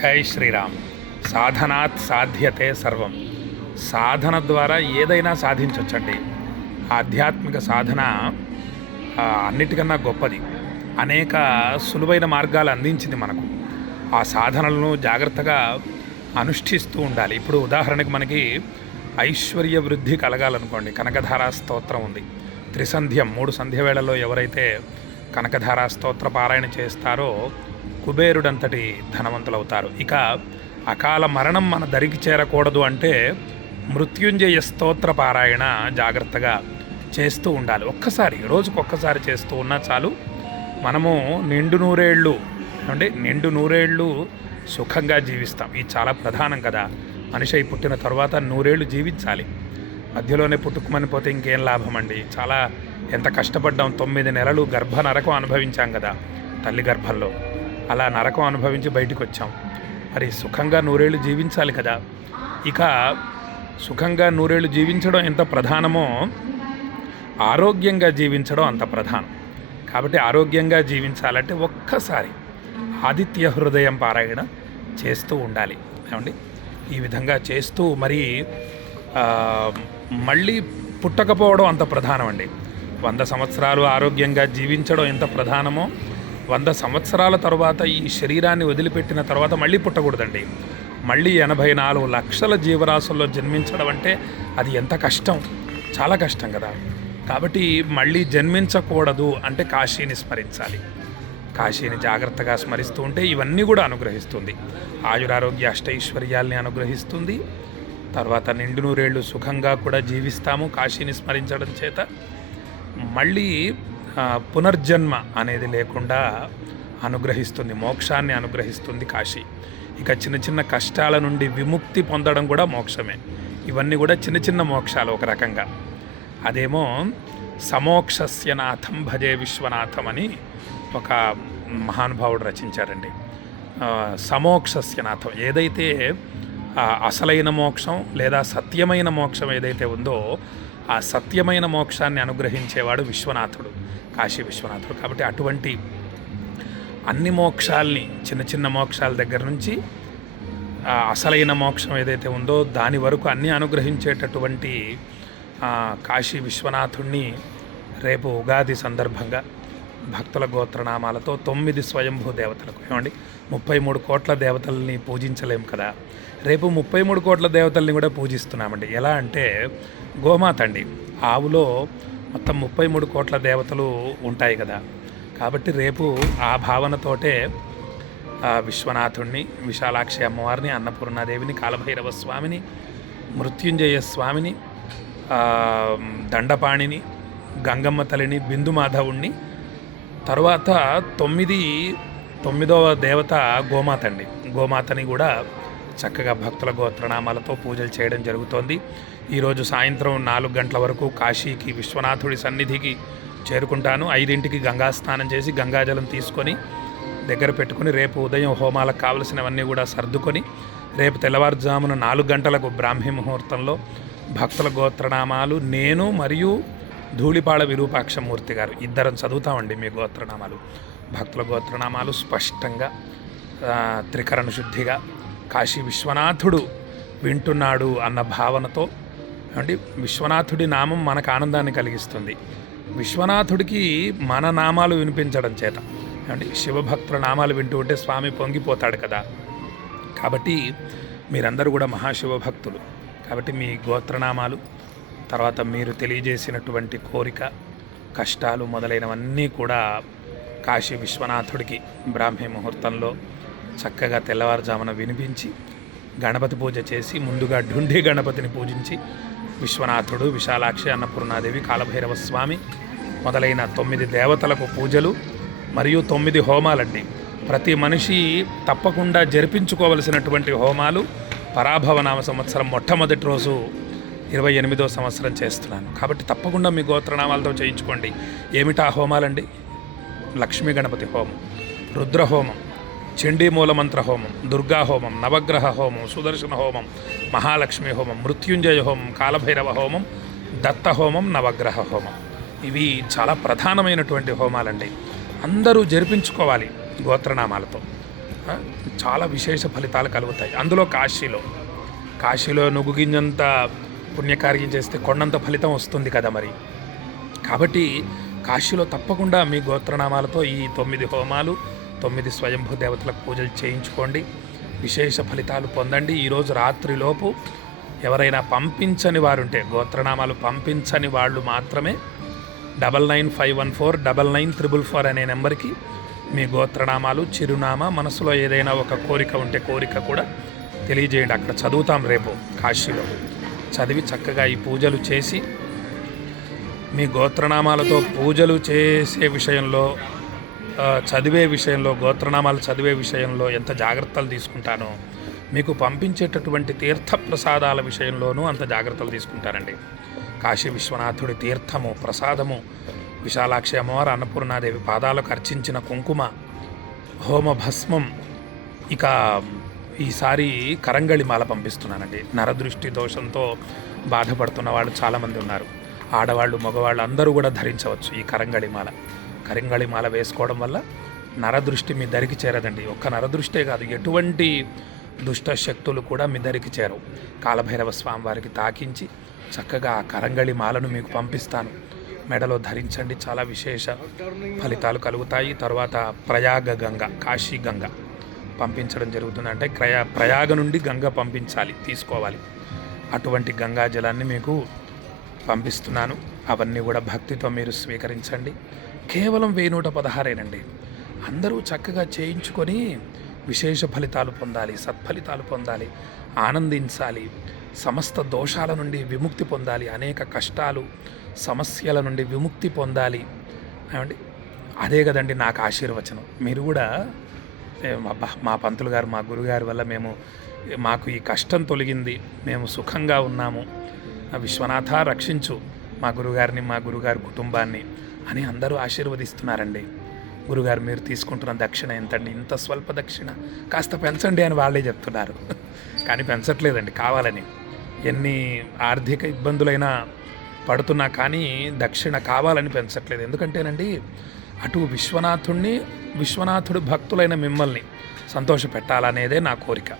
జై శ్రీరామ్. సాధనాత్ సాధ్యతే సర్వం. సాధన ద్వారా ఏదైనా సాధించవచ్చండి. ఆధ్యాత్మిక సాధన అన్నిటికన్నా గొప్పది. అనేక సులువైన మార్గాలు అందించింది మనకు. ఆ సాధనలను జాగ్రత్తగా అనుష్ఠిస్తూ ఉండాలి. ఇప్పుడు ఉదాహరణకి మనకి ఐశ్వర్య వృద్ధి కలగాలనుకోండి, కనకధారా స్తోత్రం ఉంది. త్రిసంధ్యం 3 సంధ్య వేళల్లో ఎవరైతే కనకధారా స్తోత్ర పారాయణ చేస్తారో కుబేరుడంతటి ధనవంతులవుతారు. ఇక అకాల మరణం మన దరికి చేరకూడదు అంటే మృత్యుంజయ స్తోత్ర పారాయణ జాగ్రత్తగా చేస్తూ ఉండాలి. రోజుకొక్కసారి చేస్తూ ఉన్నా చాలు. మనము నిండు నూరేళ్ళు సుఖంగా జీవిస్తాం. ఇది చాలా ప్రధానం కదా. మనిషి అయి పుట్టిన తర్వాత 100 ఏళ్ళు జీవించాలి. మధ్యలోనే పుట్టుకుమని పోతే ఇంకేం లాభం అండి. ఎంత కష్టపడ్డాం. 9 నెలలు గర్భ నరకం అనుభవించాం కదా తల్లి గర్భంలో. అలా నరకం అనుభవించి బయటికి వచ్చాం. మరి సుఖంగా 100 ఏళ్ళు జీవించాలి కదా. ఇక సుఖంగా 100 ఏళ్ళు జీవించడం ఎంత ప్రధానమో ఆరోగ్యంగా జీవించడం అంత ప్రధానం. కాబట్టి ఆరోగ్యంగా జీవించాలంటే ఒక్కసారి ఆదిత్య హృదయం పారాయణ చేస్తూ ఉండాలి. ఏమండి, ఈ విధంగా చేస్తూ మరి మళ్ళీ పుట్టకపోవడం అంత ప్రధానం అండి. 100 సంవత్సరాలు ఆరోగ్యంగా జీవించడం ఎంత ప్రధానమో 100 సంవత్సరాల తర్వాత ఈ శరీరాన్ని వదిలిపెట్టిన తర్వాత మళ్ళీ పుట్టకూడదండి. మళ్ళీ 84 లక్షల జీవరాశుల్లో జన్మించడం అంటే అది ఎంత కష్టం, చాలా కష్టం కదా. కాబట్టి మళ్ళీ జన్మించకూడదు అంటే కాశీని స్మరించాలి. కాశీని జాగ్రత్తగా స్మరిస్తూ ఉంటే ఇవన్నీ కూడా అనుగ్రహిస్తుంది. ఆయురారోగ్య అష్టైశ్వర్యాల్ని అనుగ్రహిస్తుంది. తర్వాత నిండు 100 ఏళ్ళు సుఖంగా కూడా జీవిస్తాము కాశీని స్మరించడం చేత. మళ్ళీ పునర్జన్మ అనేది లేకుండా అనుగ్రహిస్తుంది, మోక్షాన్ని అనుగ్రహిస్తుంది కాశీ. ఇక చిన్న కష్టాల నుండి విముక్తి పొందడం కూడా మోక్షమే. ఇవన్నీ కూడా చిన్న మోక్షాలు ఒక రకంగా. అదేమో సమోక్షస్య నాథం భజే విశ్వనాథం అని ఒక మహానుభావుడు రచించారండి. సమోక్షస్య నాథం, ఏదైతే అసలైన మోక్షం లేదా సత్యమైన మోక్షం ఏదైతే ఉందో ఆ సత్యమైన మోక్షాన్ని అనుగ్రహించేవాడు విశ్వనాథుడు, కాశీ విశ్వనాథుడు. కాబట్టి అటువంటి అన్ని మోక్షాల్ని, చిన్న మోక్షాల దగ్గర నుంచి అసలైన మోక్షం ఏదైతే ఉందో దాని వరకు అన్నీ అనుగ్రహించేటటువంటి కాశీ విశ్వనాథుణ్ణి రేపు ఉగాది సందర్భంగా భక్తుల గోత్రనామాలతో 9 స్వయంభూ దేవతలకు, ఏమండి 33 కోట్ల దేవతల్ని పూజించలేం కదా. రేపు 33 కోట్ల దేవతల్ని కూడా పూజిస్తున్నామండి. ఎలా అంటే గోమాత అండి. ఆవులో మొత్తం 33 కోట్ల దేవతలు ఉంటాయి కదా. కాబట్టి రేపు ఆ భావనతోటే విశ్వనాథుణ్ణి, విశాలాక్షి అమ్మవారిని, అన్నపూర్ణాదేవిని, కాలభైరవ స్వామిని, మృత్యుంజయ స్వామిని, దండపాణిని, గంగమ్మ తల్లిని, బిందుమాధవుణ్ణి, తర్వాత 9వ దేవత గోమాత అండి. గోమాతని కూడా చక్కగా భక్తుల గోత్రనామాలతో పూజలు చేయడం జరుగుతోంది. ఈరోజు సాయంత్రం 4 గంటల వరకు కాశీకి విశ్వనాథుడి సన్నిధికి చేరుకుంటాను. 5ంటికి గంగా స్నానం చేసి గంగాజలం తీసుకొని దగ్గర పెట్టుకుని రేపు ఉదయం హోమాలకు కావలసినవన్నీ కూడా సర్దుకొని రేపు తెల్లవారుజామున 4 గంటలకు బ్రాహ్మీ ముహూర్తంలో భక్తుల గోత్రనామాలు నేను మరియు ధూళిపాళ విరూపాక్షమూర్తి గారు ఇద్దరం చదువుతామండి మీ గోత్రనామాలు. భక్తుల గోత్రనామాలు స్పష్టంగా త్రికరణ శుద్ధిగా కాశీ విశ్వనాథుడు వింటున్నాడు అన్న భావనతో. అండి, విశ్వనాథుడి నామం మనకు ఆనందాన్ని కలిగిస్తుంది. విశ్వనాథుడికి మన నామాలు వినిపించడం చేత అండి శివభక్తుల నామాలు వింటూ ఉంటే స్వామి పొంగిపోతాడు కదా. కాబట్టి మీరందరూ కూడా మహాశివభక్తులు. కాబట్టి మీ గోత్రనామాలు, తర్వాత మీరు తెలియజేసినటువంటి కోరిక, కష్టాలు మొదలైనవన్నీ కూడా కాశీ విశ్వనాథుడికి బ్రాహ్మీ ముహూర్తంలో చక్కగా తెల్లవారుజామున వినిపించి గణపతి పూజ చేసి, ముందుగా ఢుండి గణపతిని పూజించి విశ్వనాథుడు, విశాలాక్షి, అన్నపూర్ణాదేవి, కాలభైరవ స్వామి మొదలైన 9 దేవతలకు పూజలు మరియు 9 హోమాలండి. ప్రతి మనిషి తప్పకుండా జరిపించుకోవలసినటువంటి హోమాలు పరాభవనామ సంవత్సరం మొట్టమొదటి రోజు 28వ సంవత్సరం చేస్తున్నాను. కాబట్టి తప్పకుండా మీ గోత్రనామాలతో చేయించుకోండి. ఏమిటా హోమాలండి? లక్ష్మీ గణపతి హోమం, రుద్రహోమం, చండీ మూలమంత్ర హోమం, దుర్గా హోమం, నవగ్రహ హోమం, సుదర్శన హోమం, మహాలక్ష్మి హోమం, మృత్యుంజయ హోమం, కాలభైరవ హోమం, దత్త హోమం, నవగ్రహ హోమం. ఇవి చాలా ప్రధానమైనటువంటి హోమాలండి. అందరూ జరిపించుకోవాలి గోత్రనామాలతో. ఆ, చాలా విశేష ఫలితాలు కలుగుతాయి. అందులో కాశీలో నువ్వు గింజంత పుణ్యకార్యం చేస్తే కొండంత ఫలితం వస్తుంది కదా మరి. కాబట్టి కాశీలో తప్పకుండా మీ గోత్రనామాలతో ఈ 9 హోమాలు 9 స్వయంభూ దేవతలకు పూజలు చేయించుకోండి, విశేష ఫలితాలు పొందండి. ఈరోజు రాత్రిలోపు ఎవరైనా పంపించని వారుంటే, గోత్రనామాలు పంపించని వాళ్ళు మాత్రమే 9951499444 అనే నెంబర్కి మీ గోత్రనామాలు, చిరునామా, మనసులో ఏదైనా ఒక కోరిక ఉంటే కోరిక కూడా తెలియజేయండి. అక్కడ చదువుతాం రేపు కాశీలో. చదివి చక్కగా ఈ పూజలు చేసి మీ గోత్రనామాలతో పూజలు చేసే విషయంలో, గోత్రనామాలు చదివే విషయంలో ఎంత జాగ్రత్తలు తీసుకుంటానో మీకు పంపించేటటువంటి తీర్థ ప్రసాదాల విషయంలోనూ అంత జాగ్రత్తలు తీసుకుంటారండి. కాశీ విశ్వనాథుడి తీర్థము, ప్రసాదము, విశాలాక్షి అమ్మవారు, అన్నపూర్ణాదేవి పాదాలకు అర్చించిన కుంకుమ, హోమ భస్మం, ఇక ఈసారి కరంగళి మాల పంపిస్తున్నానండి. నరదృష్టి దోషంతో బాధపడుతున్న వాళ్ళు చాలామంది ఉన్నారు. ఆడవాళ్ళు, మగవాళ్ళు అందరూ కూడా ధరించవచ్చు ఈ కరంగళి మాల వేసుకోవడం వల్ల నరదృష్టి మీ దరికి చేరదండి. ఒక్క నరదృష్టే కాదు, ఎటువంటి దుష్ట శక్తులు కూడా మీ దరికి చేరవు. కాలభైరవ స్వామి వారికి తాకించి చక్కగా ఆ కరంగళి మాలను మీకు పంపిస్తాను. మెడలో ధరించండి, చాలా విశేష ఫలితాలు కలుగుతాయి. తర్వాత ప్రయాగ గంగ, కాశీ గంగ పంపించడం జరుగుతుంది. అంటే ప్రయాగ నుండి గంగ పంపించాలి, తీసుకోవాలి. అటువంటి గంగా జలాన్ని మీకు పంపిస్తున్నాను. అవన్నీ కూడా భక్తితో మీరు స్వీకరించండి. కేవలం 1116 అందరూ చక్కగా చేయించుకొని విశేష ఫలితాలు పొందాలి, సత్ఫలితాలు పొందాలి, ఆనందించాలి, సమస్త దోషాల నుండి విముక్తి పొందాలి, అనేక కష్టాలు సమస్యల నుండి విముక్తి పొందాలి. ఏమండి, అదే కదండి నాకు ఆశీర్వచనం. మీరు కూడా మా పంతులు గారు, మా గురుగారి వల్ల మాకు ఈ కష్టం తొలగింది, మేము సుఖంగా ఉన్నాము, విశ్వనాథ రక్షించు మా గురుగారిని, మా గురుగారి కుటుంబాన్ని అని అందరూ ఆశీర్వదిస్తున్నారండి. గురుగారు మీరు తీసుకుంటున్న దక్షిణ ఎంతండి? ఇంత స్వల్ప దక్షిణ, కాస్త పెంచండి అని వాళ్ళే చెప్తున్నారు. కానీ పెంచట్లేదండి, కావాలని. ఎన్ని ఆర్థిక ఇబ్బందులైనా పడుతున్నా కానీ దక్షిణ కావాలని పెంచట్లేదు. ఎందుకంటేనండి, అటు విశ్వనాథుడు భక్తులైన మిమ్మల్ని సంతోషపెట్టాలనేదే నా కోరిక.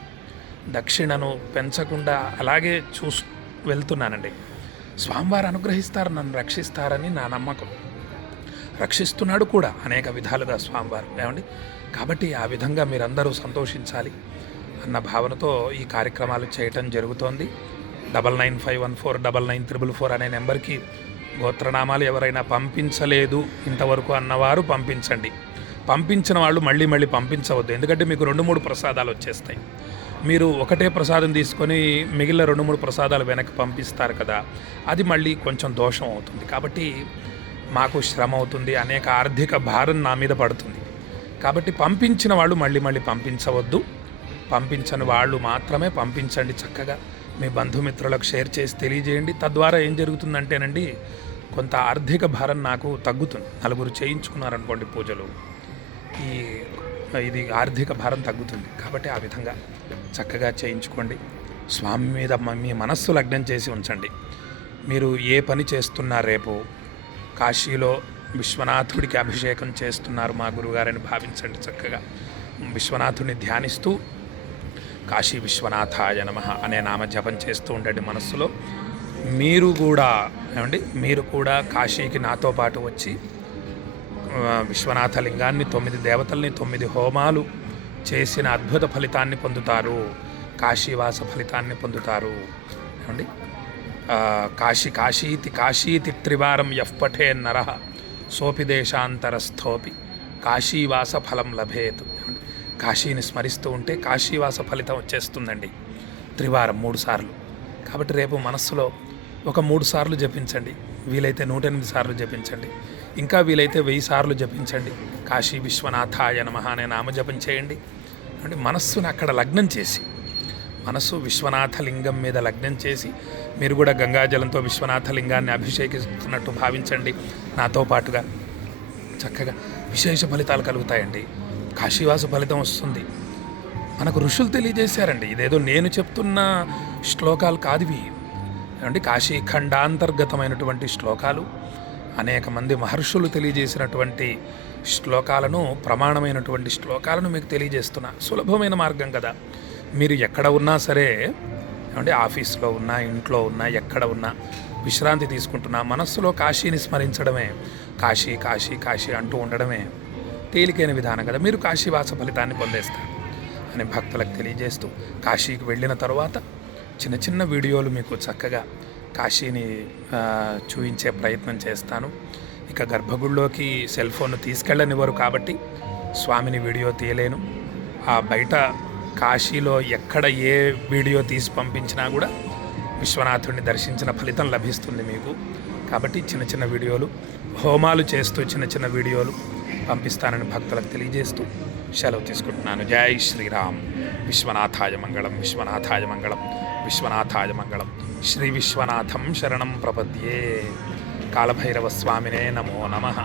దక్షిణను పెంచకుండా అలాగే వెళ్తున్నానండి. స్వామివారు అనుగ్రహిస్తారు, నన్ను రక్షిస్తారని నా నమ్మకం. రక్షిస్తున్నాడు కూడా అనేక విధాలుగా స్వామివారు. ఏమండి, కాబట్టి ఆ విధంగా మీరందరూ సంతోషించాలి అన్న భావనతో ఈ కార్యక్రమాలు చేయటం జరుగుతోంది. 9951499444 అనే నెంబర్కి గోత్రనామాలు ఎవరైనా పంపించలేదు ఇంతవరకు అన్నవారు పంపించండి. పంపించిన వాళ్ళు మళ్ళీ పంపించవద్దు. ఎందుకంటే మీకు 2-3 ప్రసాదాలు వచ్చేస్తాయి. మీరు ఒకటే ప్రసాదం తీసుకొని మిగిలిన 2-3 ప్రసాదాలు వెనక్కి పంపిస్తారు కదా, అది మళ్ళీ కొంచెం దోషం అవుతుంది. కాబట్టి మాకు శ్రమ అవుతుంది, అనేక ఆర్థిక భారం నా మీద పడుతుంది. కాబట్టి పంపించిన వాళ్ళు మళ్ళీ పంపించవద్దు. పంపించని వాళ్ళు మాత్రమే పంపించండి. చక్కగా మీ బంధుమిత్రులకు షేర్ చేసి తెలియజేయండి. తద్వారా ఏం జరుగుతుందంటేనండి, కొంత ఆర్థిక భారం నాకు తగ్గుతుంది. 4 చేయించుకున్నారనుకోండి పూజలు, ఇది ఆర్థిక భారం తగ్గుతుంది. కాబట్టి ఆ విధంగా చక్కగా చేయించుకోండి. స్వామి మీద మీ మనస్సు లగ్నం చేసి ఉంచండి. మీరు ఏ పని చేస్తున్నారు, రేపు కాశీలో విశ్వనాథుడికి అభిషేకం చేస్తున్నారు మా గురుగారని భావించండి. చక్కగా విశ్వనాథుడిని ధ్యానిస్తూ కాశీ విశ్వనాథాయ నమః అనే నామ జపం చేస్తూ ఉండండి మనస్సులో. మీరు కూడా కాశీకి నాతో పాటు వచ్చి విశ్వనాథలింగాన్ని 9 దేవతల్ని 9 హోమాలు చేసిన అద్భుత ఫలితాన్ని పొందుతారు, కాశీవాస ఫలితాన్ని పొందుతారు. ఏమండి, కాశీతి త్రివారం యః పఠేన్ నరః సోపి దేశాంతరస్థోపి కాశీవాస ఫలం లభేత్. కాశీని స్మరిస్తూ ఉంటే కాశీవాస ఫలితం వచ్చేస్తుందండి. త్రివారం 3 సార్లు. కాబట్టి రేపు మనస్సులో ఒక 3 సార్లు జపించండి, వీలైతే 108 సార్లు జపించండి, ఇంకా వీలైతే 1000 సార్లు జపించండి. కాశీ విశ్వనాథాయ నమః అనే నామజపం చేయండి. అంటే మనస్సును అక్కడ లగ్నం చేసి, మనస్సు విశ్వనాథలింగం మీద లగ్నం చేసి, మీరు కూడా గంగాజలంతో విశ్వనాథలింగాన్ని అభిషేకిస్తున్నట్టు భావించండి. నాతో పాటుగా చక్కగా విశేష ఫలితాలు కలుగుతాయండి. కాశీవాస ఫలితం వస్తుంది. మనకు ఋషులు తెలియజేశారండి. ఇదేదో నేను చెప్తున్న శ్లోకాలు కాదు ఇవి. అంటే కాశీ ఖండాంతర్గతమైనటువంటి శ్లోకాలు, అనేక మంది మహర్షులు తెలియజేసినటువంటి శ్లోకాలను, ప్రమాణమైనటువంటి శ్లోకాలను మీకు తెలియజేస్తున్నా. సులభమైన మార్గం కదా. మీరు ఎక్కడ ఉన్నా సరే, అంటే ఆఫీస్లో ఉన్నా, ఇంట్లో ఉన్నా, ఎక్కడ ఉన్నా విశ్రాంతి తీసుకుంటున్నా మనస్సులో కాశీని స్మరించడమే, కాశీ కాశీ కాశీ అంటూ ఉండడమే తేలికైన విధానం కదా. మీరు కాశీవాస ఫలితాన్ని పొందేస్తారు అని భక్తులకు తెలియజేస్తూ, కాశీకి వెళ్ళిన తర్వాత చిన్న చిన్న వీడియోలు మీకు చక్కగా కాశీని చూపించే ప్రయత్నం చేస్తాను. ఇక గర్భగుడిలోకి సెల్ ఫోన్ తీసుకెళ్ళనివ్వరు కాబట్టి స్వామిని వీడియో తీయలేను. ఆ బయట కాశీలో ఎక్కడ ఏ వీడియో తీసి పంపించినా కూడా విశ్వనాథుడిని దర్శించిన ఫలితం లభిస్తుంది మీకు. కాబట్టి చిన్న చిన్న వీడియోలు, హోమాలు చేస్తూ చిన్న చిన్న వీడియోలు పంపిస్తానని భక్తులకు తెలియజేస్తూ సెలవు తీసుకుంటున్నాను. జై శ్రీరామ్. విశ్వనాథాయ మంగళం, విశ్వనాథాయ మంగళం, విశ్వనాథాయ మంగళం. శ్రీ విశ్వనాథం శరణం ప్రపద్యే. కాళభైరవ స్వామినే నమో నమః.